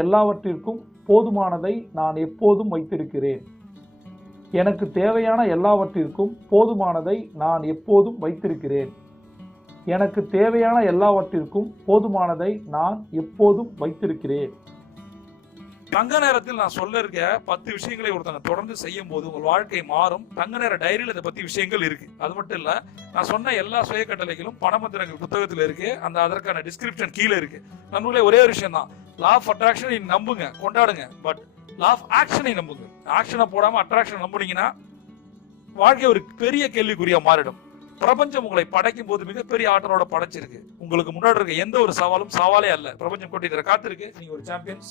எல்லாவற்றிற்கும் போதுமானதை நான் எப்போதும் வைத்திருக்கிறேன். எனக்கு தேவையான எல்லாவற்றிற்கும் போதுமானதை நான் எப்போதும் வைத்திருக்கிறேன். எனக்கு தேவையான எல்லாவற்றிற்கும் போதுமானதை நான் எப்போதும் வைத்திருக்கிறேன். தங்க நேரத்தில் நான் சொல்ல இருக்க 10 விஷயங்களை ஒருத்தங்க தொடர்ந்து செய்யும் போது உங்கள் வாழ்க்கை மாறும். தங்க நேர டைரியில் இதை பத்தி விஷயங்கள் இருக்கு. அது மட்டும் இல்ல, நான் சொன்ன எல்லா சுய கட்டளைகளும் பணமந்திரங்கள் புத்தகத்தில் இருக்கு. அதற்கான டிஸ்கிரிப்ஷன் கீழே இருக்கு. நண்பர்களே, ஒரே ஒரு விஷயம் தான், லா ஆஃப் அட்ராக்ஷனை நம்புங்க, கொண்டாடுங்க. பட் லா ஆஃப் ஆக்ஷனை நம்புங்க. ஆக்ஷனை போடாம அட்ராக்ஷன் நம்புனீங்கன்னா வாழ்க்கை ஒரு பெரிய கேள்விக்குறியா மாறிடும். பிரபஞ்சம் உங்களை படைக்கும் போது மிகப்பெரிய ஆற்றலோட படைச்சிருக்கு. உங்களுக்கு முன்னாடி இருக்க எந்த ஒரு சவாலும் சவாலே அல்ல. பிரபஞ்சம் கொட்டி காத்திருக்கு. நீங்க ஒரு சாம்பியன்.